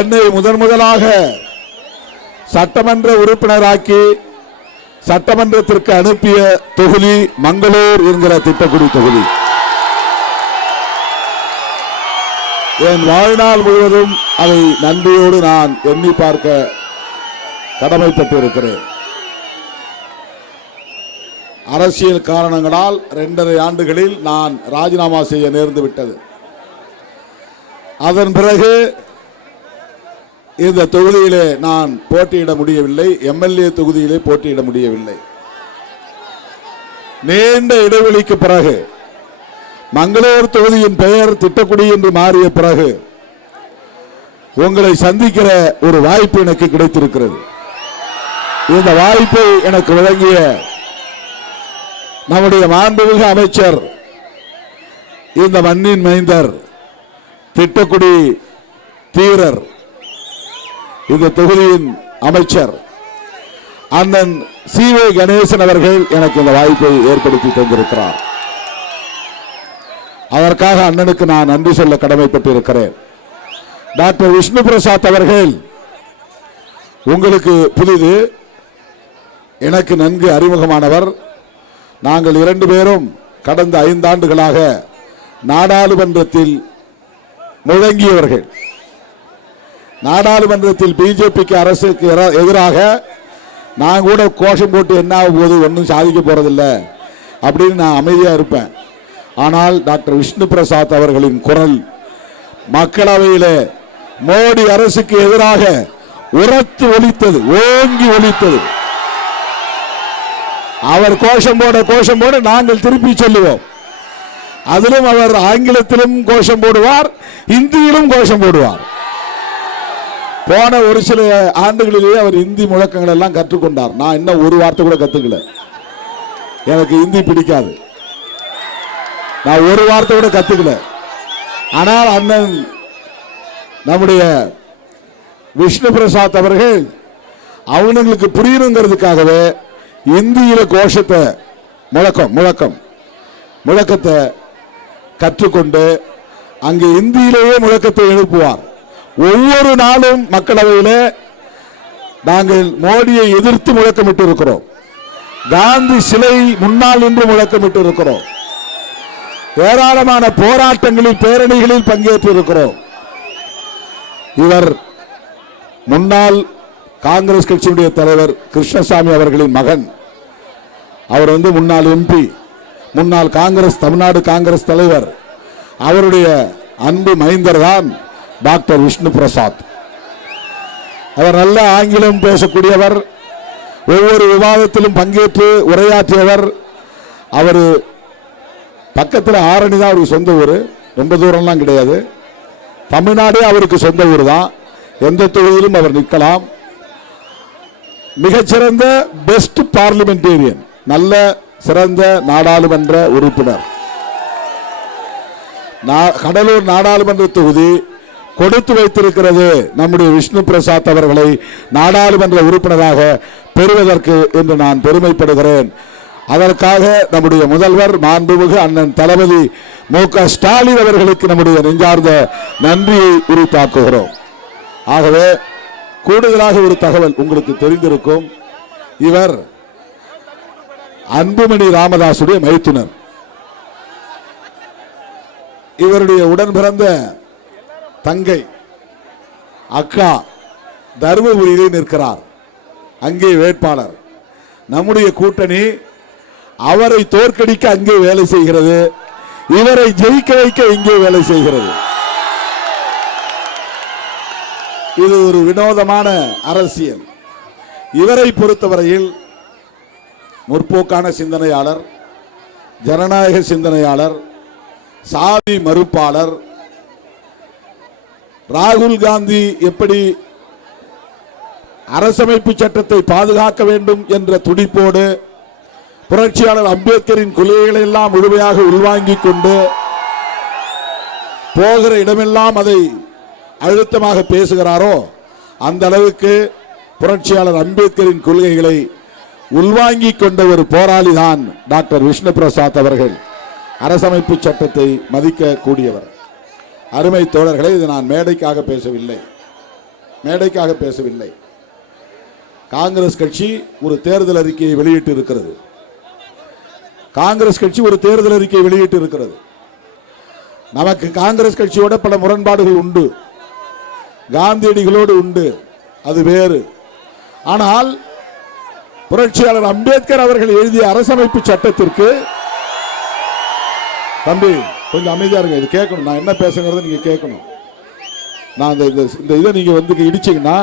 என்னை முதலாக சட்டமன்ற உறுப்பினராக்கி சட்டமன்றத்திற்கு அனுப்பிய தொகுதி மங்களூர் என்கிற திட்டக்குடி தொகுதி. என் வாழ்நாள் முழுவதும் அதை நன்றியோடு நான் எண்ணி பார்க்க கடமைப்பட்டிருக்கிறேன். அரசியல் காரணங்களால் 2.5 ஆண்டுகளில் நான் ராஜினாமா செய்ய நேர்ந்து விட்டது. அதன் பிறகு இந்த தொகுதியிலே நான் போட்டியிட முடியவில்லை. எம்எல்ஏ தொகுதியிலே போட்டியிட முடியவில்லை. நீண்ட இடைவெளிக்கு பிறகு மங்களூர் தொகுதியின் பெயர் திட்டக்குடி என்று மாறிய பிறகு உங்களை சந்திக்கிற ஒரு வாய்ப்பு எனக்கு கிடைத்திருக்கிறது. இந்த வாய்ப்பை எனக்கு வழங்கிய நம்முடைய மாண்புமிகு அமைச்சர், இந்த மண்ணின் மைந்தர், திட்டக்குடி தீரர், இந்த தொகுதியின் அமைச்சர் அண்ணன் சி.வே. கணேசன் அவர்கள் எனக்கு இந்த வாய்ப்பை ஏற்படுத்தி தந்திருக்கிறார். அதற்காக அண்ணனுக்கு நான் நன்றி சொல்ல கடமைப்பட்டிருக்கிறேன். டாக்டர் விஷ்ணு பிரசாத் அவர்கள் உங்களுக்கு புதிது, எனக்கு நன்கு அறிமுகமானவர். நாங்கள் 2 பேரும் கடந்த 5 ஆண்டுகளாக நாடாளுமன்றத்தில் முழங்கியவர்கள். நாடாளுமன்றத்தில் பிஜேபிக்கு அரசுக்கு எதிராக நான் கூட கோஷம் போட்டு என்ன போது ஒன்றும் சாதிக்க போறதில்லை அப்படின்னு நான் அமைதியாக இருப்பேன். ஆனால் டாக்டர் விஷ்ணு பிரசாத் அவர்களின் குரல் மக்களவையில் மோடி அரசுக்கு எதிராக உரத்து ஒலித்தது, ஓங்கி ஒலித்தது. அவர் கோஷம் போட நாங்கள் திருப்பி சொல்லுவோம். அதிலும் அவர் ஆங்கிலத்திலும் கோஷம் போடுவார், இந்தியிலும் கோஷம் போடுவார். போன ஒரு சில ஆண்டுகளிலேயே அவர் இந்தி முழக்கங்கள் எல்லாம் கற்றுக்கொண்டார். நான் இன்னும் ஒரு வார்த்தை கூட கத்துக்கல. எனக்கு இந்தி பிடிக்காது, நான் ஒரு வார்த்தை கூட கத்துக்கல. ஆனால் அண்ணன் நம்முடைய விஷ்ணு பிரசாத் அவர்கள் அவங்களுக்கு புரியணுங்கிறதுக்காகவே இந்தியில கோஷத்தை முழக்கத்தை கற்றுக்கொண்டு அங்கே இந்தியிலேயே முழக்கத்தை எழுப்புவார். ஒவ்வொரு நாளும் மக்களவையில் நாங்கள் மோடியை எதிர்த்து முழக்கமிட்டு இருக்கிறோம். காந்தி சிலை முன்னால் நின்று முழக்கமிட்டு இருக்கிறோம். ஏராளமான போராட்டங்களில், பேரணிகளில் பங்கேற்று இருக்கிறோம். இவர் முன்னாள் காங்கிரஸ் கட்சியுடைய தலைவர் கிருஷ்ணசாமி அவர்களின் மகன். அவர் முன்னாள் எம்பி, முன்னாள் தமிழ்நாடு காங்கிரஸ் தலைவர். அவருடைய அன்பு மைந்தர் தான் டாக்டர் விஷ்ணு பிரசாத். அவர் நல்ல ஆங்கிலம் பேசக்கூடியவர், ஒவ்வொரு விவாதத்திலும் பங்கேற்று உரையாற்றியவர். அவர் பக்கத்தில் ஆரணி தான் அவருக்கு சொந்த ஊர், ரொம்ப தூரம்லாம் கிடையாது. தமிழ்நாடே அவருக்கு சொந்த ஊர் தான். எந்த தொகுதியிலும் அவர் நிற்கலாம். மிகச்சிறந்த பெஸ்ட் பார்லிமெண்டேரியன், நல்ல சிறந்த நாடாளுமன்ற உறுப்பினர். கடலூர் நாடாளுமன்ற தொகுதி கொடுத்து வைத்திருக்கிறது நம்முடைய விஷ்ணு பிரசாத் அவர்களை நாடாளுமன்ற உறுப்பினராக பெறுவதற்கு என்று நான் பெருமைப்படுகிறேன். அதற்காக நம்முடைய முதல்வர் மாண்புமிகு அண்ணன் தளபதி மு.க. ஸ்டாலின் அவர்களுக்கு நம்முடைய நெஞ்சார்ந்த நன்றியை உரித்தாக்குகிறோம். ஆகவே கூடுதலாக ஒரு தகவல் உங்களுக்கு தெரிந்திருக்கும். இவர் அன்புமணி ராமதாசுடைய மைத்துனர். இவருடைய உடன் பிறந்த தங்கை அக்கா தர்மபுரியிலே நிற்கிறார், அங்கே வேட்பாளர். நம்முடைய கூட்டணி அவரை தோற்கடிக்க அங்கே வேலை செய்கிறது, இவரை ஜெயிக்க வைக்க இங்கே வேலை செய்கிறது. இது ஒரு வினோதமான அரசியல். இவரை பொறுத்தவரையில் முற்போக்கான சிந்தனையாளர், ஜனநாயக சிந்தனையாளர், சாதி மறுப்பாளர். ராகுல் காந்தி எப்படி அரசமைப்பு சட்டத்தை பாதுகாக்க வேண்டும் என்ற துடிப்போடு புரட்சியாளர் அம்பேத்கரின் கொள்கைகளை எல்லாம் முழுமையாக உள்வாங்கிக் கொண்டு போகிற இடமெல்லாம் அதை அழுத்தமாக பேசுகிறாரோ, அந்த அளவுக்கு புரட்சியாளர் அம்பேத்கரின் கொள்கைகளை உள்வாங்கிக் கொண்ட ஒரு போராளி தான் டாக்டர் விஷ்ணு பிரசாத் அவர்கள். அரசமைப்பு சட்டத்தை மதிக்க கூடியவர். அருமை தோழர்களே, இது நான் மேடைக்காக பேசவில்லை. மேடைக்காக பேசவில்லை. காங்கிரஸ் கட்சி ஒரு தேர்தல் அறிக்கையை வெளியிட்டு இருக்கிறது. காங்கிரஸ் கட்சி ஒரு தேர்தல் அறிக்கையை வெளியிட்டு இருக்கிறது. நமக்கு காங்கிரஸ் கட்சியோட பல முரண்பாடுகள் உண்டு, காந்தியடிகளோடு உண்டு, அது வேறு. ஆனால் புரட்சியாளர் அம்பேத்கர் அவர்கள் எழுதிய அரசமைப்பு சட்டத்திற்கு, தம்பி கொஞ்சம் அமைதியா இருங்க, இது கேட்கணும், நான் என்ன பேசுங்கிறத நீங்க கேட்கணும். நான் இந்த இதை நீங்க வந்து இடிச்சீங்கன்னா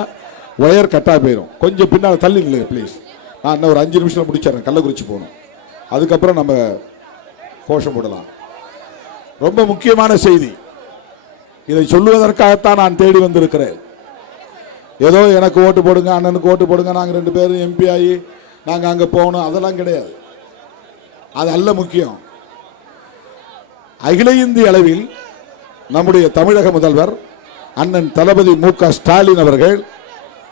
ஒயர் கட்டா போயிடும். கொஞ்சம் பின்னால் தள்ளிங்களே ப்ளீஸ். நான் இன்னும் ஒரு 5 நிமிஷம் முடிச்சிடறேன், கள்ளக்குறிச்சி போகணும். அதுக்கப்புறம் நம்ம கோஷம் போடலாம். ரொம்ப முக்கியமான செய்தி, இதை சொல்லுவதற்காகத்தான் நான் தேடி வந்திருக்கிறேன். ஏதோ எனக்கு ஓட்டு போடுங்க, அண்ணனுக்கு ஓட்டு போடுங்க, நாங்கள் 2 பேரும் எம்பி ஆகி நாங்கள் அங்கே போகணும், அதெல்லாம் கிடையாது. அது அல்ல முக்கியம். அகில இந்திய அளவில் நம்முடைய தமிழக முதல்வர் அண்ணன் தளபதி மு.க. ஸ்டாலின் அவர்கள்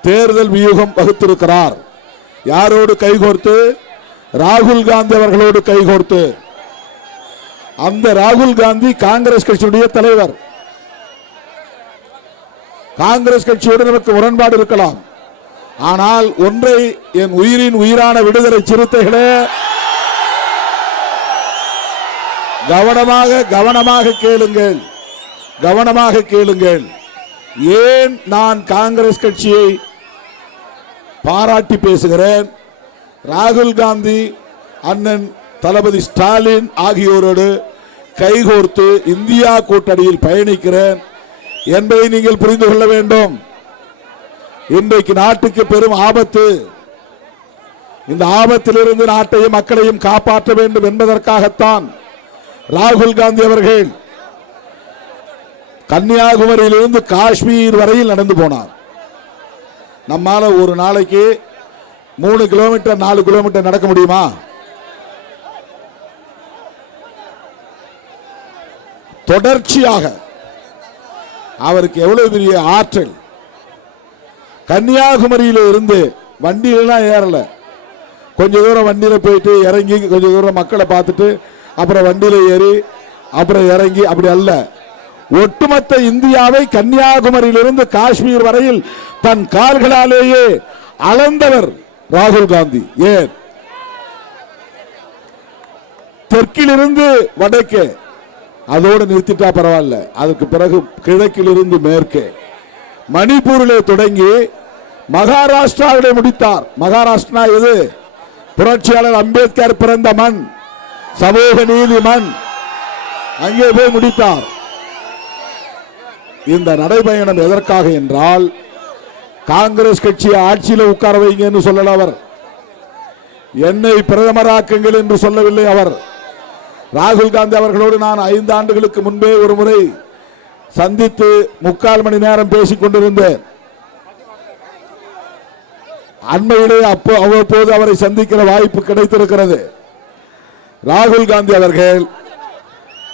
தேர்தல் வியூகம் வகுத்திருக்கிறார். யாரோடு கைகோர்த்து? ராகுல் காந்தி அவர்களோடு கைகோர்த்து. அந்த ராகுல் காந்தி காங்கிரஸ் கட்சியுடைய தலைவர். காங்கிரஸ் கட்சியோடு நமக்கு முரண்பாடு இருக்கலாம், ஆனால் ஒன்றை என் உயிரின் உயிரான விடுதலை சிறுத்தைகளே கவனமாக கேளுங்கள், கவனமாக கேளுங்கள். ஏன் நான் காங்கிரஸ் கட்சியை பாராட்டி பேசுகிறேன்? ராகுல் காந்தி, அண்ணன் தளபதி ஸ்டாலின் ஆகியோரோடு கைகோர்த்து இந்தியா கூட்டணியில் பயணிக்கிறேன் என்பதை நீங்கள் புரிந்து கொள்ள வேண்டும். இன்றைக்கு நாட்டுக்கு பெரும் ஆபத்து. இந்த ஆபத்திலிருந்து நாட்டையும் மக்களையும் காப்பாற்ற வேண்டும் என்பதற்காகத்தான் ராகுல் காந்தி அவர்கள் கன்னியாகுமரியிலிருந்து காஷ்மீர் வரையில் நடந்து போனார். நம்மால ஒரு நாளைக்கு 3 கிலோமீட்டர் 4 கிலோமீட்டர் நடக்க முடியுமா? தொடர்ச்சியாக அவருக்கு எவ்வளவு பெரிய ஆற்றல். கன்னியாகுமரியில இருந்து வண்டியிலாம் ஏறல, கொஞ்ச தூரம் வண்டியில போயிட்டு இறங்கி கொஞ்ச தூரம் மக்களை பார்த்துட்டு அப்புறம் வண்டியில ஏறி அப்புறம் இறங்கி, அப்படி அல்ல. ஒட்டுமொத்த இந்தியாவை கன்னியாகுமரியிலிருந்து காஷ்மீர் வரையில் தன் கால்களாலேயே அளந்தவர் ராகுல் காந்தி. ஏன்? தெற்கிலிருந்து வடக்கே அதோடு நிறுத்திட்டா பரவாயில்ல, அதுக்கு பிறகு கிழக்கிலிருந்து மேற்கே மணிப்பூரிலே தொடங்கி மகாராஷ்டிராவிலே முடித்தார். மகாராஷ்டிரா எது? புரட்சியாளர் அம்பேத்கர் பிறந்த மண், சமூக நீதி மண். அங்கே போய் முடித்தார். இந்த நடைபயணம் எதற்காக என்றால், காங்கிரஸ் கட்சியை ஆட்சியில் உட்கார வைங்க என்று சொல்லல அவர், என்னை பிரதமராக்குங்கள் என்று சொல்லவில்லை அவர். ராகுல் காந்தி அவர்களோடு நான் 5 ஆண்டுகளுக்கு முன்பே ஒரு முறை சந்தித்து 3/4 மணி நேரம் பேசிக் கொண்டிருந்தேன். அண்மையிலே அவ்வப்போது அவரை சந்திக்கிற வாய்ப்பு கிடைத்திருக்கிறது. ராகுல் காந்தி அவர்கள்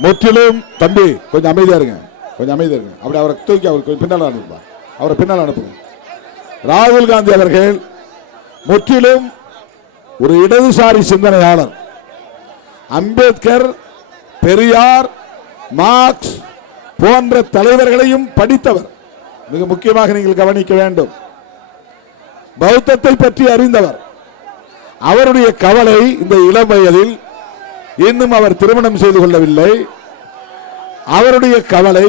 முற்றிலும், தம்பி கொஞ்சம் அமைதியா இருங்க, கொஞ்சம் அமைதியா இருங்க, அப்படி அவரை தூக்கி அவருக்கு பின்னால் அனுப்புங்க, அவரை பின்னால் அனுப்புங்க. ராகுல் காந்தி அவர்கள் முற்றிலும் ஒரு இடதுசாரி சிந்தனையாளர். அம்பேத்கர், பெரியார், மார்க்ஸ் போன்ற தலைவர்களையும் படித்தவர். மிக முக்கியமாக நீங்கள் கவனிக்க வேண்டும், பௌத்தத்தை பற்றி அறிந்தவர். அவருடைய கவலை, இந்த இளம் வயதில் இன்னும் அவர் திருமணம் செய்து கொள்ளவில்லை, அவருடைய கவலை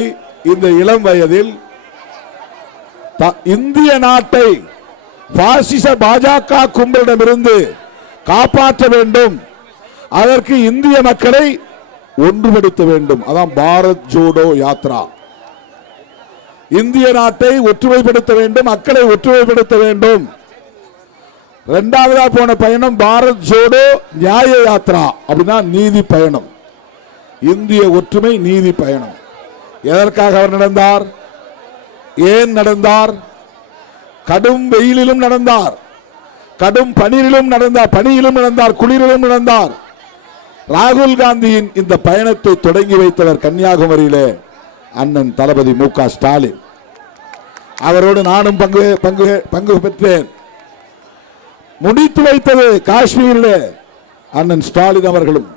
இந்த இளம் வயதில் இந்திய நாட்டை பாசிச பாஜக கும்பலிடமிருந்து காப்பாற்ற வேண்டும், அதற்கு இந்திய மக்களை ஒன்றுபடுத்த வேண்டும். அதான் பாரத் ஜோடோ யாத்ரா. இந்திய நாட்டை ஒற்றுமைப்படுத்த வேண்டும், மக்களை ஒற்றுமைப்படுத்த வேண்டும். 2வதா போன பயணம் பாரத் ஜோடோ நியாய யாத்ரா, அப்படின்னா நீதி பயணம். இந்திய ஒற்றுமை நீதி பயணம். எதற்காக அவர் நடந்தார்? ஏன் நடந்தார்? கடும் வெயிலிலும் நடந்தார், கடும் பனியிலும் நடந்தார், பனியிலும் நடந்தார், குளிரிலும் நடந்தார். ராகுல் காந்தியின் இந்த பயணத்தை தொடங்கி வைத்தவர் கன்னியாகுமரியிலே அண்ணன் தளபதி மு.க. ஸ்டாலின். அவரோடு நானும் பங்கு பெற்றேன். முடித்து வைத்தது காஷ்மீரிலே அண்ணன் ஸ்டாலின் அவர்களும்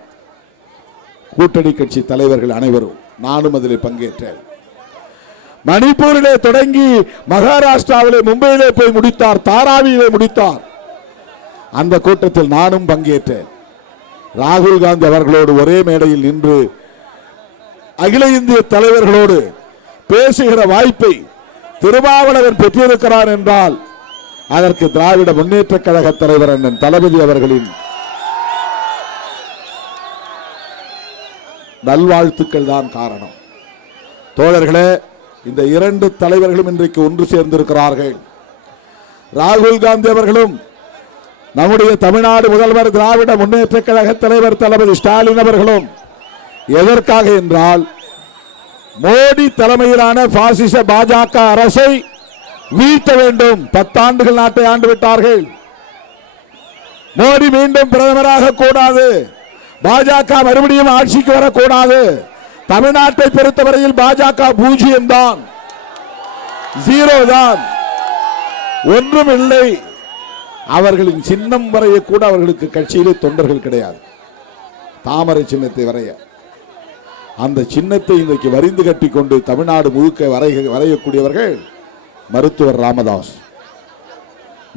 கூட்டணி கட்சி தலைவர்கள் அனைவரும், நானும் அதில் பங்கேற்றேன். மணிப்பூரிலே தொடங்கி மகாராஷ்டிராவிலே மும்பையிலே போய் முடித்தார், தாராவியிலே முடித்தார். அந்த கூட்டத்தில் நானும் பங்கேற்றேன். ராகுல் காந்தி அவர்களோடு ஒரே மேடையில் நின்று அகில இந்திய தலைவர்களோடு பேசுகிற வாய்ப்பை திருமாவளவன் பெற்றிருக்கிறார் என்றால் அதற்கு திராவிட முன்னேற்ற கழக தலைவர் அண்ணன் தளபதி அவர்களின் நல்வாழ்த்துக்கள் தான் காரணம். தோழர்களே, இந்த இரண்டு தலைவர்களும் இன்றைக்கு ஒன்று சேர்ந்திருக்கிறார்கள். ராகுல் காந்தி அவர்களும் நம்முடைய தமிழ்நாடு முதல்வர் திராவிட முன்னேற்ற கழக தலைவர் தளபதி ஸ்டாலின் அவர்களும் எதற்காக என்றால் மோடி தலைமையிலான பாசிச பாஜக அரசை வீழ்த்த வேண்டும். 10 ஆண்டுகள் நாட்டை ஆண்டு விட்டார்கள். மோடி மீண்டும் பிரதமராக கூடாது, பாஜக மறுபடியும் ஆட்சிக்கு வரக்கூடாது. தமிழ்நாட்டை பொறுத்தவரையில் பாஜக 0 தான், 0 தான், ஒன்றும் இல்லை. அவர்களின் சின்னம் வரைய கூட அவர்களுக்கு கட்சியிலே தொண்டர்கள் கிடையாது. தாமரை சின்னத்தை வரைய அந்த சின்னத்தை இன்றைக்கு வரிந்து கட்டி கொண்டு தமிழ்நாடு முழுக்க வரையக்கூடியவர்கள் மருத்துவர் ராமதாஸ்.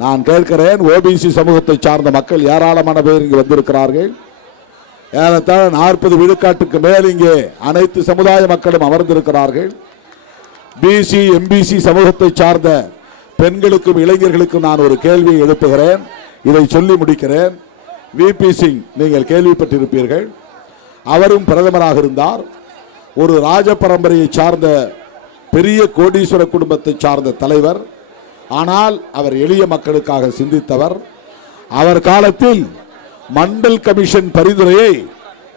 நான் கேட்கிறேன், ஓபிசி சமூகத்தை சார்ந்த மக்கள் ஏராளமான பேர் இங்கு வந்திருக்கிறார்கள். ஏறத்தாழ 40 விழுக்காட்டுக்கு மேல் இங்கே அனைத்து சமுதாய மக்களும் அமர்ந்திருக்கிறார்கள். பிசி எம்பிசி சமூகத்தை சார்ந்த பெண்களுக்கும் இளைஞர்களுக்கும் நான் ஒரு கேள்வியை எழுப்புகிறேன், இதை சொல்லி முடிக்கிறேன். விபி சிங் நீங்கள் கேள்விப்பட்டிருப்பீர்கள். அவரும் பிரதமராக இருந்தார். ஒரு ராஜ பரம்பரையை சார்ந்த பெரிய கோடீஸ்வர குடும்பத்தை சார்ந்த தலைவர். ஆனால் அவர் எளிய மக்களுக்காக சிந்தித்தவர். அவர் காலத்தில் மண்டல் கமிஷன் பரிந்துரையை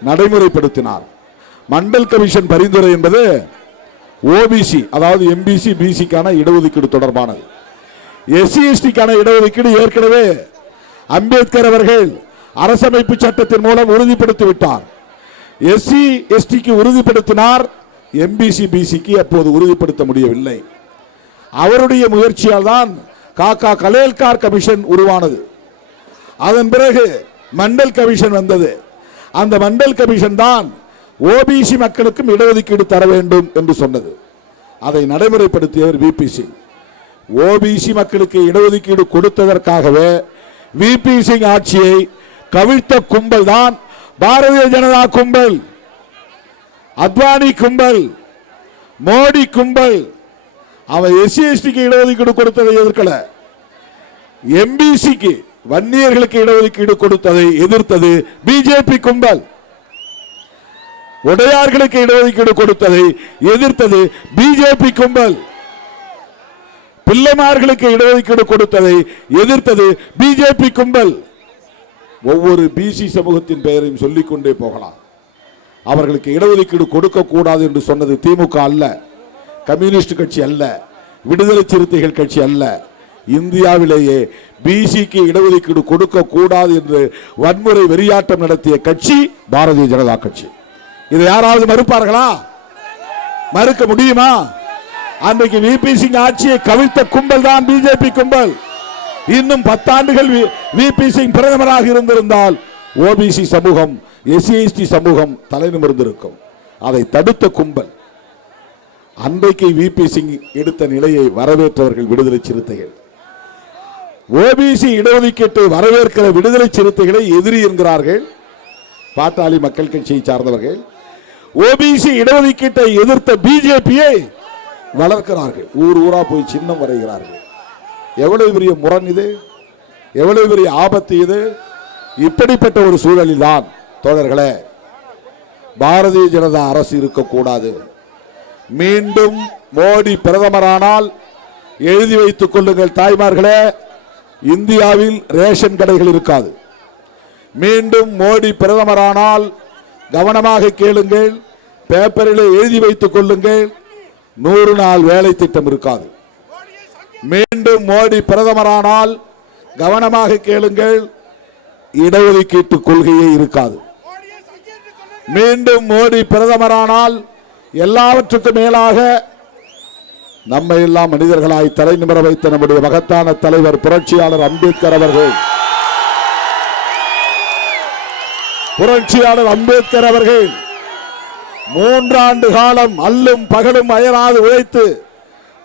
நடைமுறைப்படுத்தினார். மண்டல் கமிஷன் பரிந்துரை என்பது ஓபிசி, அதாவது எம்பிசி பிசிக்கான இடஒதுக்கீடு தொடர்பானது. எஸ்சி எஸ்டிக்கான இடஒதுக்கீடு ஏற்கனவே அம்பேத்கர் அவர்கள் அரசமைப்பு சட்டத்தின் மூலம் உறுதிப்படுத்திவிட்டார். எஸ்சி எஸ்டிக்கு உறுதிப்படுத்தினார், எம்பிசி பிசிக்கு அப்போது உறுதிப்படுத்த முடியவில்லை. அவருடைய முயற்சியால் தான் காக்கா கலேல்கார் கமிஷன் உருவானது. அதன் பிறகு மண்டல் கமிஷன் வந்தது. அந்த மண்டல் கமிஷன் தான் ஓபிசி மக்களுக்கும் இடஒதுக்கீடு தர வேண்டும் என்று சொன்னது. அதை நடைமுறைப்படுத்தியவர் விபி சிங். ஓபிசி மக்களுக்கு இடஒதுக்கீடு கொடுத்ததற்காகவே விபி சிங் ஆட்சியை கவிழ்த்த கும்பல் தான் பாரதிய ஜனதா கும்பல், அத்வானி கும்பல், மோடி கும்பல். அவன் எஸ்சி எஸ்டிக்கு இடஒதுக்கீடு கொடுத்ததை எதிர்க்கல, எம்பிசிக்கு வன்னியர்களுக்கு இடஒதுக்கீடு கொடுத்ததை எதிர்த்தது பிஜேபி கும்பல். உடையார்களுக்கு இடஒதுக்கீடு கொடுத்ததை எதிர்த்தது பிஜேபி கும்பல். பிள்ளைமார்களுக்கு இடஒதுக்கீடு கொடுத்ததை எதிர்த்தது பிஜேபி கும்பல். ஒவ்வொரு பிசி சமூகத்தின் பெயரையும் சொல்லிக்கொண்டே போகலாம். அவர்களுக்கு இடஒதுக்கீடு கொடுக்க கூடாது என்று சொன்னது திமுக அல்ல, கம்யூனிஸ்ட் கட்சி அல்ல, விடுதலை சிறுத்தைகள் கட்சி அல்ல. இந்தியாவிலேயே பிசிக்கு இடஒதுக்கீடு கொடுக்க கூடாது என்று வன்முறை வெறியாட்டம் நடத்திய கட்சி பாரதிய ஜனதா கட்சி. இதை யாராவது மறுப்பார்களா? மறுக்க முடியுமா? அன்றைக்கு விபி சிங் ஆட்சியை கவிழ்த்த கும்பல் தான் பிஜேபி கும்பல். இன்னும் 10 ஆண்டுகள் விபி சிங் பிரதமராக இருந்திருந்தால் ஓபிசி சமூகம், எஸ்சி எஸ்டி சமூகம் தலை நிமிர்ந்திருக்கும். அதை தடுத்த கும்பல். அன்றைக்கு விபி சிங் எடுத்த நிலையை வரவேற்றவர்கள் விடுதலை சிறுத்தைகள். ஓபிசி இடஒதுக்கீட்டை வரவேற்கிற விடுதலை சிறுத்தைகளை எதிரி என்கிறார்கள் பாட்டாளி மக்கள் கட்சியை சார்ந்தவர்கள். ஓபிசி இடஒதுக்கீட்டை எதிர்த்த பிஜேபியை வளர்க்கிறார்கள். ஊர் ஊரா போய் சின்னம் வரைகிறார்கள். எவ்வளவு பெரிய முரண் இது, எவ்வளவு பெரிய ஆபத்து இது. இப்படிப்பட்ட ஒரு சூழலில் தான் தோழர்களே பாரதிய ஜனதா அரசு இருக்கக்கூடாது. மீண்டும் மோடி பிரதமரானால் எழுதி வைத்துக் கொள்ளுங்கள் தாய்மார்களே, இந்தியாவில் ரேஷன் கடைகள் இருக்காது. மீண்டும் மோடி பிரதமரானால் கவனமாக கேளுங்கள், பேப்பரில் எழுதி வைத்துக் கொள்ளுங்கள், 100 நாள் வேலை திட்டம் இருக்காது. மீண்டும் மோடி பிரதமரானால் கவனமாக கேளுங்கள், இடஒதுக்கீட்டு கொள்கையே இருக்காது. மீண்டும் மோடி பிரதமரானால் எல்லாவற்றுக்கும் மேலாக நம்மை எல்லாம் மனிதர்களாய் தலை நிமிர வைத்த நம்முடைய மகத்தான தலைவர் புரட்சியாளர் அம்பேத்கர் அவர்கள், புரட்சியாளர் அம்பேத்கர் அவர்கள் 3 ஆண்டு காலம் அல்லும் பகலும் அயராது உழைத்து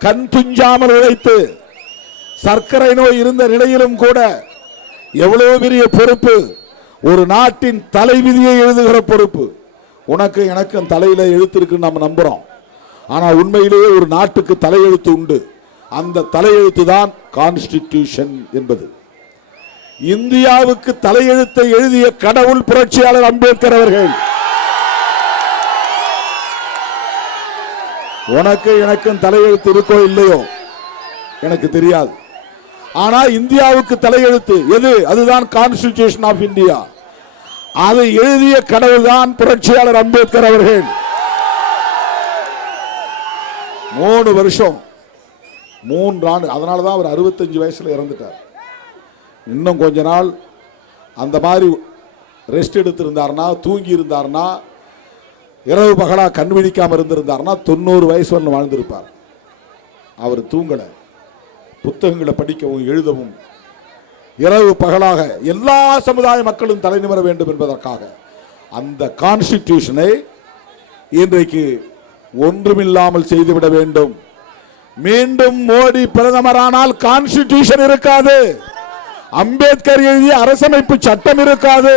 கண் துஞ்சாமல் உழைத்து சர்க்கரை நோய் இருந்த நிலையிலும் கூட எவ்வளவு பெரிய பொறுப்பு, ஒரு நாட்டின் தலைவிதியை எழுதுகிற பொறுப்பு. உனக்கு எனக்கு தலையில எழுத்து இருக்குன்னு நம்ம நம்புறோம். ஆனா உண்மையிலேயே ஒரு நாட்டுக்கு தலையெழுத்து உண்டு. அந்த தலையெழுத்து தான் கான்ஸ்டிடியூஷன் என்பது. இந்தியாவுக்கு தலையெழுத்தை எழுதிய கடவுள் புரட்சியாளர் அம்பேத்கர் அவர்கள். உனக்கு எனக்கும் தலையெழுத்து இருக்கோ இல்லையோ எனக்கு தெரியாது. ஆனா இந்தியாவுக்கு தலையெழுத்து எது? அதுதான் கான்ஸ்டிடியூஷன் ஆஃப் இந்தியா. அதை எழுதிய கடவுள் தான் புரட்சியாளர் அம்பேத்கர் அவர்கள். 3 வருஷம் 3 ஆண்டு. அதனாலதான் அவர் 65 வயசுல இறந்துட்டார். இன்னும் கொஞ்ச நாள் அந்த மாதிரி ரெஸ்ட் எடுத்திருந்தார்னா, தூங்கி இருந்தார்னா, இரவு பகலா கண் விழிக்காம இருந்திருந்தார்னா 90 வயசு வரலும் வாழ்ந்திருப்பார். அவர் தூங்கல. புத்தகங்களை படிக்கவும் எழுதவும் இரவு பகலாக எல்லா சமுதாய மக்களும் தலைநிமிர வேண்டும் என்பதற்காக அந்த கான்ஸ்டிடியூஷனை இன்றைக்கு ஒன்றுமில்லாமல் செய்துவிட வேண்டும். மீண்டும் மோடி பிரதமரானால் கான்ஸ்டிடியூஷன் இருக்காது, அம்பேத்கர் எழுதிய அரசமைப்பு சட்டம் இருக்காது.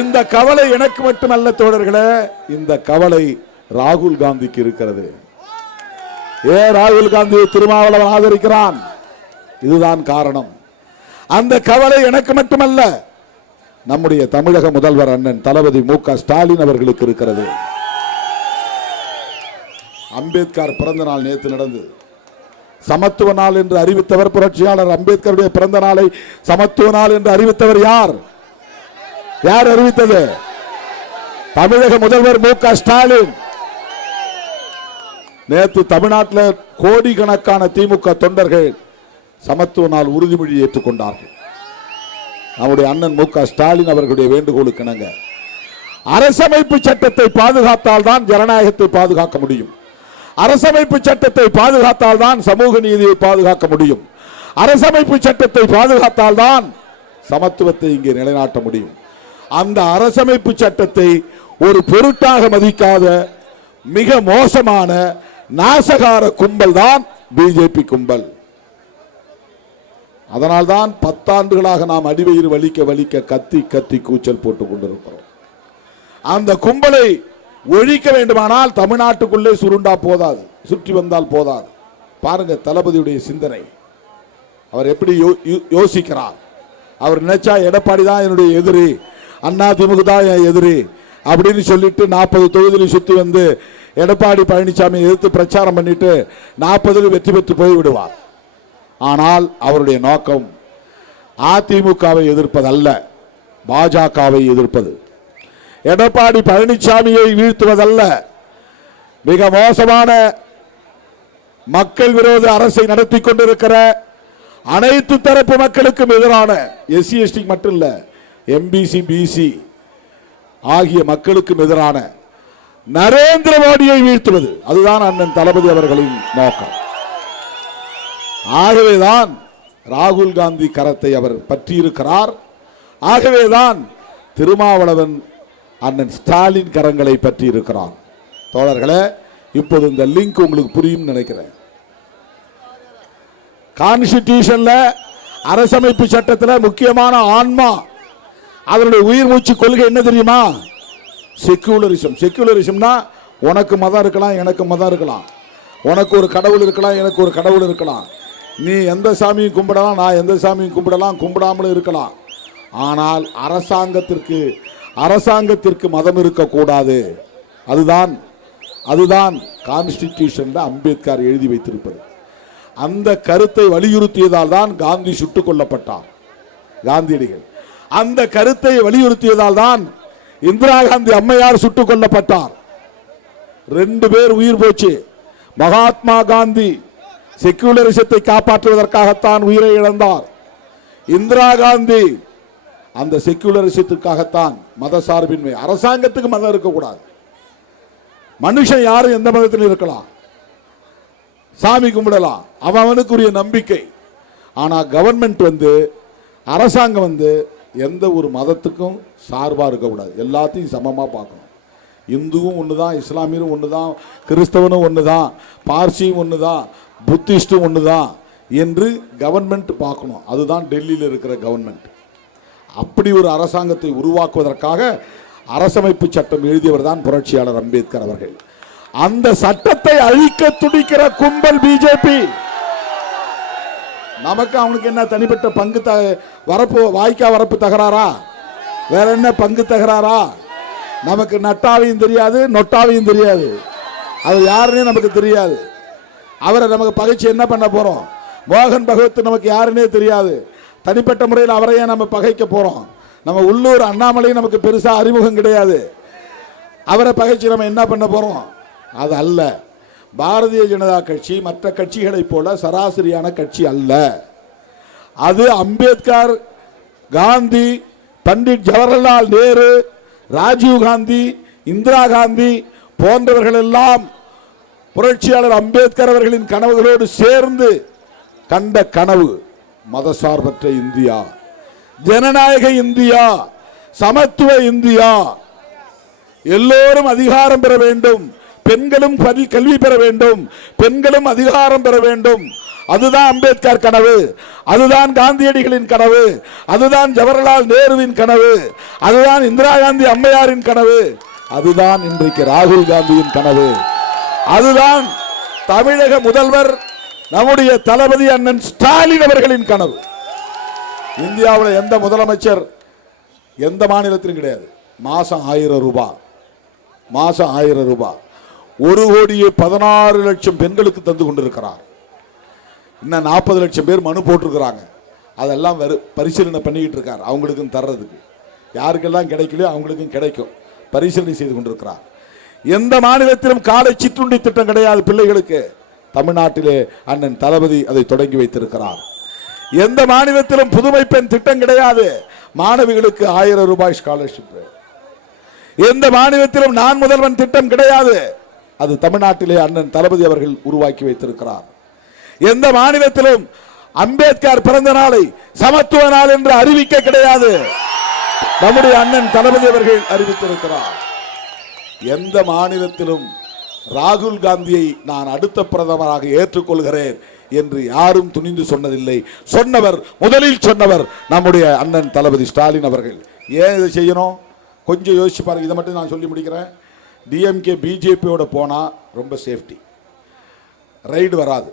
இந்த கவலை எனக்கு மட்டுமல்ல தோழர்களே, இந்த கவலை ராகுல் காந்திக்கு இருக்கிறது. ராகுல் காந்தியை திருமாவளவன் ஆதரிக்கிறான். இதுதான் காரணம். அந்த கவலை எனக்கு மட்டுமல்ல, நம்முடைய தமிழக முதல்வர் அண்ணன் தளபதி மு க ஸ்டாலின் அவர்களுக்கு இருக்கிறது. அம்பேத்கர் பிறந்த நாள் நேற்று நடந்தது. சமத்துவ நாள் என்று அறிவித்தவர் புரட்சியாளர் அம்பேத்கருடைய பிறந்த நாளை சமத்துவ நாள் என்று அறிவித்தவர் யார்? யார் அறிவித்தது? தமிழக முதல்வர் மு க ஸ்டாலின். நேற்று தமிழ்நாட்டில் கோடிக்கணக்கான திமுக தொண்டர்கள் சமத்துவ நாள் உறுதிமொழி ஏற்றுக்கொண்டார்கள். நம்முடைய அண்ணன் மு க ஸ்டாலின் அவர்களுடைய வேண்டுகோளுக்கு இணங்க அரசமைப்பு சட்டத்தை பாதுகாத்தால் தான் ஜனநாயகத்தை பாதுகாக்க முடியும். அரசமைப்பு சட்டத்தை பாதுகாத்தால் தான் சமூக நீதியை பாதுகாக்க முடியும். அரசமைப்பு சட்டத்தை பாதுகாத்தால் தான் சமத்துவத்தை இங்கே நிலைநாட்ட முடியும். அந்த அரசமைப்பு சட்டத்தை ஒரு பொருட்டாக மதிக்காத மிக மோசமான நாசகார கும்பல் தான் பிஜேபி கும்பல். அதனால்தான் 10 ஆண்டுகளாக நாம் அடிவயிறு வலிக்க வலிக்க கத்தி கத்தி கூச்சல் போட்டுக் கொண்டிருக்கிறோம். அந்த கும்பலை ஒழிக்க வேண்டுமானால் தமிழ்நாட்டுக்குள்ளே சுருண்டா போதாது, சுற்றி வந்தால் போதாது. பாருங்க தளபதியுடைய சிந்தனை, அவர் எப்படி யோசிக்கிறார். அவர் நினைச்சா எடப்பாடி தான் என்னுடைய எதிரி, அண்ணா திமுக தான் என் எதிரி அப்படின்னு சொல்லிட்டு 40 தொகுதியில் சுற்றி வந்து எடப்பாடி பழனிசாமி எதிர்த்து பிரச்சாரம் பண்ணிட்டு 40 வெற்றி பெற்று போய்விடுவார். ஆனால் அவருடைய நோக்கம் அதிமுகவை எதிர்ப்பதல்ல, பாஜகவை எதிர்ப்பது. எடப்பாடி பழனிசாமியை வீழ்த்துவதல்ல, மிக மோசமான மக்கள் விரோத அரசை நடத்தி கொண்டிருக்கிற அனைத்து தரப்பு மக்களுக்கும் எதிரான எஸ்சி எஸ்டி மட்டும் இல்ல, எம்பிசி பிசி ஆகிய மக்களுக்கும் எதிரான நரேந்திர மோடியை வீழ்த்துவது, அதுதான் அண்ணன் தளபதி அவர்களின் நோக்கம். ஆகவேதான் ராகுல் காந்தி கரத்தை அவர் பற்றியிருக்கிறார். ஆகவேதான் திருமாவளவன் அண்ணன் ஸ்டாலின் கரங்களை பற்றி இருக்கிறார். தோழர்களே, இப்போது இந்த லிங்க் உங்களுக்கு புரியும் நினைக்கிறேன். கான்ஸ்டிடியூஷன்ல அரசமைப்பு சட்டத்தில் முக்கியமான ஆன்மா, அதனுடைய உயிர் மூச்சு கொள்கை என்ன தெரியுமா? செக்யூலரிசம். செக்யூலரிசம்னா உனக்கு மதம் இருக்கலாம், எனக்கு மதம் இருக்கலாம், உனக்கு ஒரு கடவுள் இருக்கலாம், எனக்கு ஒரு கடவுள் இருக்கலாம், நீ எந்த சாமியும் கும்பிடலாம், நான் எந்த சாமியும் கும்பிடலாம், கும்பிடாமலும் இருக்கலாம். ஆனால் அரசாங்கத்திற்கு மதம் இருக்கக்கூடாது. அதுதான் கான்ஸ்டிடியூஷன்ல அம்பேத்கர் எழுதி வைத்திருப்பது. அந்த கருத்தை வலியுறுத்தியதால் தான் காந்தி சுட்டுக் கொல்லப்பட்டார். காந்தியடிகள் அந்த கருத்தை வலியுறுத்தியதால் தான் இந்திரா காந்தி அம்மையார் சுட்டுக் கொல்லப்பட்டார். 2 பேர் உயிர் போச்சு. மகாத்மா காந்தி செக்யூலரிசத்தை காப்பாற்றுவதற்காகத்தான் உயிரை இழந்தார். இந்திரா காந்தி அந்த செக்யூலரிசத்துக்காகத்தான், மத சார்பின்மை, அரசாங்கத்துக்கு மதம் இருக்கக்கூடாது. மனுஷன் யாரும் எந்த மதத்தில் இருக்கலாம், சாமி கும்பிடலாம், அவனுக்குரிய நம்பிக்கை. ஆனா கவர்மெண்ட் அரசாங்கம் எந்த ஒரு மதத்துக்கும் சார்பா இருக்கக்கூடாது, எல்லாத்தையும் சமமா பார்க்கணும். இந்துவும் ஒன்று தான், இஸ்லாமியரும் ஒன்று தான், கிறிஸ்தவனும் ஒன்று தான், பார்சியும் ஒன்று தான், புத்திஸ்டும் ஒன்று தான் என்று கவர்மெண்ட் பார்க்கணும். அதுதான் டெல்லியில் இருக்கிற கவர்மெண்ட். அப்படி ஒரு அரசாங்கத்தை உருவாக்குவதற்காக அரசமைப்பு சட்டம் எழுதியவர் தான் புரட்சியாளர் அம்பேத்கர் அவர்கள். அந்த சட்டத்தை அழிக்க துடிக்கிற கும்பல் பிஜேபி. நமக்கு அவனுக்கு என்ன தனிப்பட்ட பங்கு வரப்பு, வாய்க்கா வரப்பு தகராறா? வேற என்ன பங்கு தகராறா? நமக்கு நட்டாவையும் தெரியாது, நொட்டாவையும் தெரியாது, அது யாருன்னே நமக்கு தெரியாது. அவரை நமக்கு பகைச்சு என்ன பண்ண போறோம்? மோகன் பகவத் நமக்கு யாருன்னே தெரியாது. தனிப்பட்ட முறையில் அவரையே நம்ம பகைக்க போறோம். நம்ம உள்ளூர் அண்ணாமலை நமக்கு பெருசா அறிமுகம் கிடையாது. அவரை பகைச்சு நம்ம என்ன பண்ண போறோம்? அது அல்ல. பாரதிய ஜனதா கட்சி மற்ற கட்சிகளைப் போல சராசரியான கட்சி அல்ல. அது அம்பேத்கர், காந்தி, பண்டிட் ஜவஹர்லால் நேரு, ராஜீவ் காந்தி, இந்திரா காந்தி போன்றவர்கள் எல்லாம் புரட்சியாளர் அம்பேத்கர் அவர்களின் கனவுகளோடு சேர்ந்து கண்ட கனவு மதசார்பற்ற இந்தியா, ஜனநாயக இந்தியா, சமத்துவ இந்தியா, எல்லோரும் அதிகாரம் பெற வேண்டும், பெண்களும் கல்வி பெற வேண்டும், பெண்களும் அதிகாரம் பெற வேண்டும். அதுதான் அம்பேத்கர் கனவு, அதுதான் காந்தியடிகளின் கனவு, அதுதான் ஜவஹர்லால் நேருவின் கனவு, அதுதான் இந்திரா காந்தி அம்மையாரின் கனவு, அதுதான் இன்றைக்கு ராகுல் காந்தியின் கனவு, அதுதான் தமிழக முதல்வர் நம்முடைய தளபதி அண்ணன் ஸ்டாலின் அவர்களின் கனவு. இந்தியாவில் எந்த முதலமைச்சர் எந்த மாநிலத்திலும் கிடையாது. மாசம் 1000 ரூபாய், மாசம் 1000 ரூபாய் 1,16,00,000 பெண்களுக்கு தந்து கொண்டிருக்கிறார். இன்னும் 40 லட்சம் பேர் மனு போட்டிருக்கிறாங்க. அதெல்லாம் பரிசீலனை பண்ணிக்கிட்டு இருக்கார். அவங்களுக்கும் தர்றதுக்கு யாருக்கெல்லாம் கிடைக்கலையோ அவங்களுக்கும் கிடைக்கும். பரிசீலனை செய்து கொண்டிருக்கிறார். எந்த மாநிலத்திலும் காலை சிற்றுண்டி திட்டம் கிடையாது பிள்ளைகளுக்கு. தமிழ்நாட்டிலே அண்ணன் தளபதி அதை தொடங்கி வைத்திருக்கிறார். எந்த மாநிலத்திலும் புதுமை பெண் திட்டம் கிடையாது. மாணவிகளுக்கு 1000 ரூபாய் ஸ்காலர்ஷிப். எந்த மாநிலத்திலும் நான் முதல்வன் திட்டம் கிடையாது. அது தமிழ்நாட்டிலே அண்ணன் தளபதி அவர்கள் உருவாக்கி வைத்திருக்கிறார். எந்த மாநிலத்திலும் அம்பேத்கர் பிறந்த நாளை சமத்துவ நாள் என்று அறிவிக்க கிடையாது. நம்முடைய அண்ணன் தளபதி அவர்கள் அறிவித்திருக்கிறார். எந்த மாநிலத்திலும் ராகுல் காந்தியை நான் அடுத்த பிரதமராக ஏற்றுக்கொள்கிறேன் என்று யாரும் துணிந்து சொன்னதில்லை. சொன்னவர், முதலில் சொன்னவர் நம்முடைய அண்ணன் தளபதி ஸ்டாலின் அவர்கள். ஏன் இதை செய்யணும்? கொஞ்சம் யோசிச்சு பாருங்க. இதை மட்டும் நான் சொல்லி முடிக்கிறேன். டிஎம்கே பிஜேபியோட போனால் ரொம்ப சேஃப்டி. ரைடு வராது,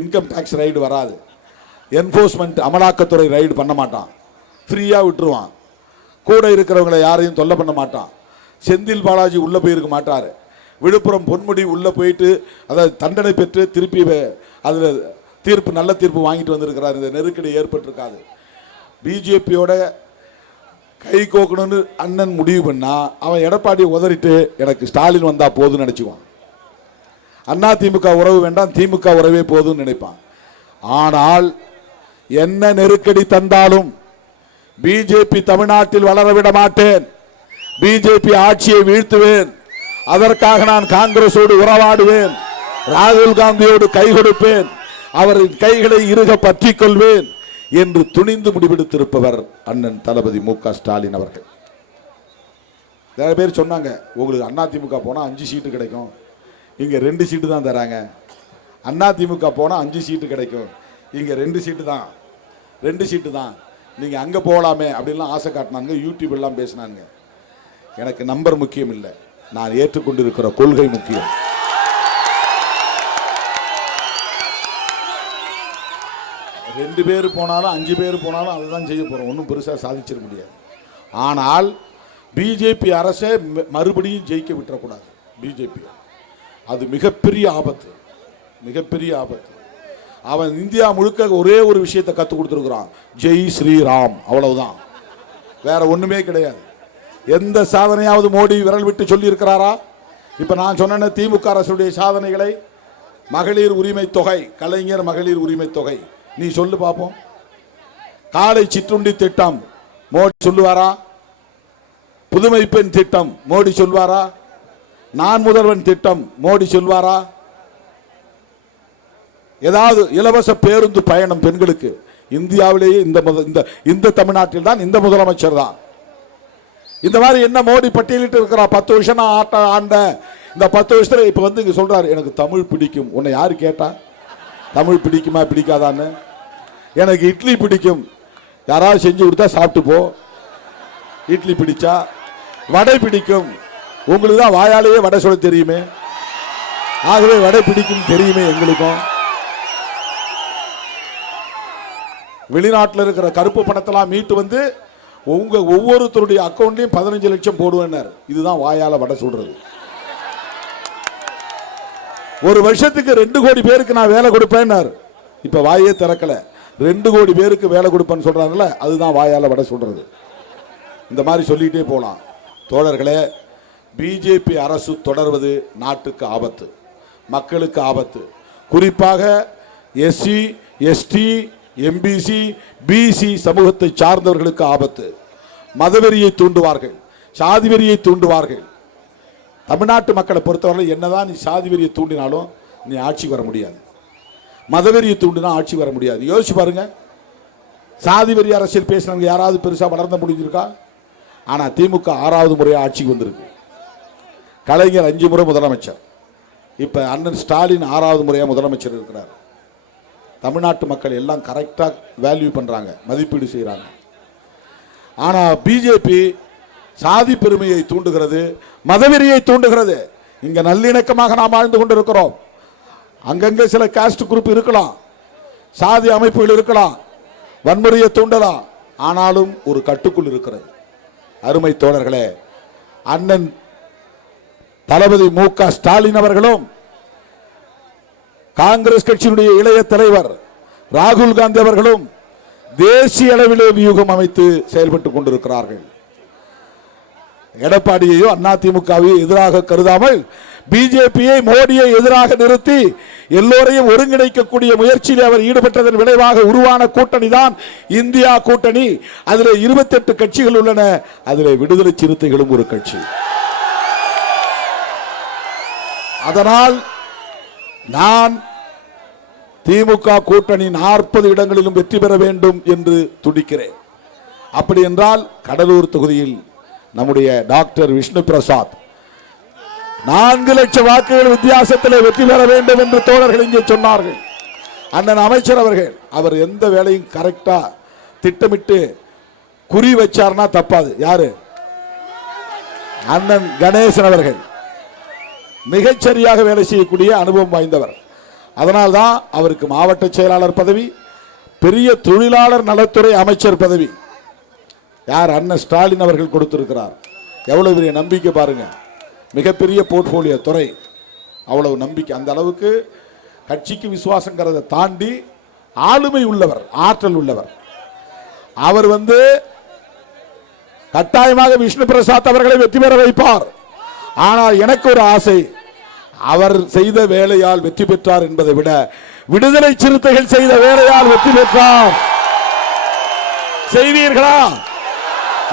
இன்கம் டேக்ஸ் ரைடு வராது, என்ஃபோர்ஸ்மெண்ட் அமலாக்கத்துறை ரைடு பண்ண மாட்டான், ஃப்ரீயாக விட்டுருவான், கூட இருக்கிறவங்களை யாரையும் தொல்லை பண்ண மாட்டான். செந்தில் பாலாஜி உள்ளே போயிருக்க மாட்டார். விழுப்புரம் பொன்முடி உள்ளே போயிட்டு அதை தண்டனை பெற்று திருப்பி அதில் தீர்ப்பு, நல்ல தீர்ப்பு வாங்கிட்டு வந்திருக்கிறார். இந்த நெருக்கடி ஏற்பட்டிருக்காது. பிஜேபியோட கை கோக்கணும்னு அண்ணன் முடிவு பண்ணா அவன் எடப்பாடியை உதறிட்டு எனக்கு ஸ்டாலின் வந்தா போதும்னு நினைச்சுவான். அண்ணா திமுக உறவு வேண்டாம், திமுக உறவே போதும்னு நினைப்பான். ஆனால் என்ன நெருக்கடி தந்தாலும் பிஜேபி தமிழ்நாட்டில் வளரவிட மாட்டேன், பிஜேபி ஆட்சியை வீழ்த்துவேன், அதற்காக நான் காங்கிரஸோடு உறவாடுவேன், ராகுல் காந்தியோடு கை கொடுப்பேன், அவரின் கைகளை இறுக பற்றிக் கொள்வேன் என்று துணிந்து முடிவெடுத்திருப்பவர் அண்ணன் தளபதி மு.க. ஸ்டாலின் அவர்கள். நிறைய பேர் சொன்னாங்க, உங்களுக்கு அண்ணா திமுக போனால் 5 சீட்டு கிடைக்கும், இங்கே 2 சீட்டு தான் தராங்க. அண்ணா திமுக போனால் 5 சீட்டு கிடைக்கும், இங்கே 2 சீட்டு தான், 2 சீட்டு தான், நீங்கள் அங்கே போகலாமே அப்படின்லாம் ஆசை காட்டினாங்க. யூடியூப் எல்லாம் பேசினாங்க. எனக்கு நம்பர் முக்கியம் இல்லை, நான் ஏற்றுக்கொண்டிருக்கிற கொள்கை முக்கியம். ரெண்டு பேர் போனாலும் 5 பேர் போனாலும் அதுதான் செய்ய போகிறோம். ஒன்றும் பெருசாக சாதிச்சிட முடியாது. ஆனால் பிஜேபி அரசை மறுபடியும் ஜெயிக்க விட்டுறக்கூடாது. பிஜேபி அது மிகப்பெரிய ஆபத்து, மிகப்பெரிய ஆபத்து. அவன் இந்தியா முழுக்க ஒரே ஒரு விஷயத்தை கற்றுக் கொடுத்துருக்குறான், ஜெய் ஸ்ரீராம், அவ்வளவுதான், வேற ஒன்றுமே கிடையாது. எந்த சாதனையாவது மோடி விரல் விட்டு சொல்லி இருக்கிறாரா? இப்போ நான் சொன்ன திமுக அரசுடைய சாதனைகளை, மகளிர் உரிமை தொகை, கலைஞர் மகளிர் உரிமை தொகை, நீ சொல்லு பார்ப்போம். காலை சிற்றுண்டி திட்டம் மோடி சொல்லுவாரா? புதுமை பெண் திட்டம் மோடி சொல்வாரா? நான் முதல்வன் திட்டம் மோடி சொல்வாரா? ஏதாவது இலவச பேருந்து பயணம் பெண்களுக்கு இந்தியாவிலேயே இந்த தமிழ்நாட்டில் தான் இந்த முதலமைச்சர் தான். இந்த மாதிரி என்ன மோடி பட்டியலிட்டு இருக்கிறா? 10 வருஷம் நான் ஆண்ட இந்த 10 வருஷத்துல இப்ப வந்து இங்க சொல்றாரு எனக்கு தமிழ் பிடிக்கும். உன்னை யாரு கேட்டா தமிழ் பிடிக்குமா பிடிக்காதான்னு? எனக்கு இட்லி பிடிக்கும், யாராவது செஞ்சு கொடுத்தா சாப்பிட்டு போ. இட்லி பிடிச்சா. வடை பிடிக்கும், உங்களுக்கு தான் வாயாலேயே வடை சொல்ல தெரியுமே, ஆகவே வடை பிடிக்கும் தெரியுமே எங்களுக்கும். வெளிநாட்டில் இருக்கிற கருப்பு பணத்தெல்லாம் மீட்டு வந்து உங்க ஒவ்வொருத்தருடைய அக்கௌண்ட்லயும் 15 லட்சம் போடுவேன்னார். இதுதான் வாயால வடை சொல்றது. ஒரு வருஷத்துக்கு 2 கோடி பேருக்கு நான் வேலை கொடுப்பேன்னார். இப்ப வாயே திறக்கல. 2 கோடி பேருக்கு வேலை கொடுப்பேன்னு சொல்றாங்கல்ல, அதுதான் வாயால வடை சொல்றது. இந்த மாதிரி சொல்லிட்டே போலாம். தோழர்களே, பிஜேபி அரசு தொடர்வது நாட்டுக்கு ஆபத்து, மக்களுக்கு ஆபத்து. குறிப்பாக எஸ்சி, எஸ்டி, எம்பிசி, பிசி சமூகத்தை சார்ந்தவர்களுக்கு ஆபத்து. மதவெறியை தூண்டுவார்கள், சாதி வெறியை தூண்டுவார்கள். தமிழ்நாட்டு மக்களை பொறுத்தவரை என்னதான் நீ சாதி வெறியை தூண்டினாலும் நீ ஆட்சிக்கு வர முடியாது. மதவெறியை தூண்டினா ஆட்சி வர முடியாது. யோசிச்சு பாருங்க, சாதி வெறி அரசியல் பேசினவங்க யாராவது பெருசா வளர்ந்த முடிஞ்சிருக்கா? ஆனா திமுக 6வது முறையாக ஆட்சிக்கு வந்திருக்கு. கலைஞர் 5 முறை முதலமைச்சர், இப்ப அண்ணன் ஸ்டாலின் 6வது முறையாக முதலமைச்சர் இருக்கிறார். தமிழ்நாட்டு மக்கள் எல்லாம் கரெக்டா வேல்யூ பண்றாங்க, மதிப்பீடு செய்யறாங்க. ஆனா பிஜேபி சாதி பெருமையை தூண்டுகிறது, மதவெறியை தூண்டுகிறது. இங்க நல்லிணக்கமாக நாம் வாழ்ந்து கொண்டிருக்கிறோம். அங்கங்கே சில காஸ்ட் குரூப் இருக்கலாம், சாதி அமைப்புகள் இருக்கலாம், வன்முறையை தூண்டலாம். ஆனாலும் ஒரு கட்டுக்குள் இருக்கிறது. அருமை தோழர்களே, அண்ணன் தளபதி மு.க. ஸ்டாலின் அவர்களும் காங்கிரஸ் கட்சியினுடைய இளைய தலைவர் ராகுல் காந்தி அவர்களும் தேசிய அளவிலே வியூகம் அமைத்து செயல்பட்டுக் கொண்டிருக்கிறார்கள். எடப்பாடியையோ அதிமுகவையோ எதிராக கருதாமல் பிஜேபியை, மோடியை எதிராக நிறுத்தி எல்லோரையும் ஒருங்கிணைக்கக்கூடிய முயற்சியில் அவர் ஈடுபட்டதன் விளைவாக உருவான கூட்டணி தான் இந்தியா கூட்டணி. அதில் 28 கட்சிகள் உள்ளன. அதில் விடுதலை சிறுத்தைகளும் ஒரு கட்சி. அதனால் நான் திமுக கூட்டணி 40 இடங்களிலும் வெற்றி பெற வேண்டும் என்று துடிக்கிறேன். அப்படி என்றால் கடலூர் தொகுதியில் நம்முடைய டாக்டர் விஷ்ணு பிரசாத் 4 லட்சம் வாக்குகள் வித்தியாசத்தில் வெற்றி பெற வேண்டும் என்று தோழர்கள் இங்கே சொன்னார்கள். அண்ணன் அமைச்சர் அவர்கள், அவர் எந்த வேலையும் கரெக்டா திட்டமிட்டு குறி வச்சார்னா தப்பாது. யாரு? அண்ணன் கணேசன் அவர்கள் மிகச்சரியாக வேலை செய்யக்கூடிய அனுபவம் வாய்ந்தவர். அதனால்தான் அவருக்கு மாவட்ட செயலாளர் பதவி, பெரிய தொழிலாளர் நலத்துறை அமைச்சர் பதவி யார்? அண்ணன் ஸ்டாலின் அவர்கள் கொடுத்திருக்கிறார். எவ்வளவு பெரிய நம்பிக்கை பாருங்க. மிகப்பெரிய போர்ட்போலியோ துறை, அவ்வளவு நம்பிக்கை. அந்த அளவுக்கு கட்சிக்கு விசுவாசங்கிறத தாண்டி ஆளுமை உள்ளவர், ஆற்றல் உள்ளவர். அவர் கட்டாயமாக விஷ்ணு பிரசாத் அவர்களை வெற்றி பெற வைப்பார். ஆனால் எனக்கு ஒரு ஆசை, அவர் செய்த வேலையால் வெற்றி பெற்றார் என்பதை விட விடுதலை சிறுத்தைகள் செய்த வேலையால் வெற்றி பெற்றார். செய்வீர்களா?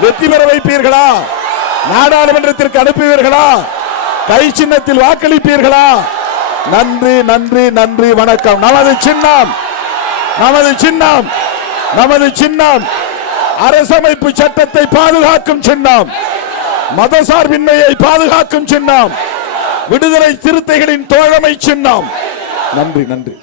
வெற்றி பெற வைப்பீர்களா? நாடாளுமன்றத்திற்கு அனுப்புவீர்களா? கை சின்னத்தில் வாக்களிப்பீர்களா? நன்றி, நன்றி, நன்றி, வணக்கம். நமது சின்னம், நமது சின்னம், நமது சின்னம் அரசமைப்பு சட்டத்தை பாதுகாக்கும் சின்னம், மதசார்பின்மையை பாதுகாக்கும் சின்னம், விடுதலை சிறுத்தைகளின் தோழமை சின்னம். நன்றி, நன்றி.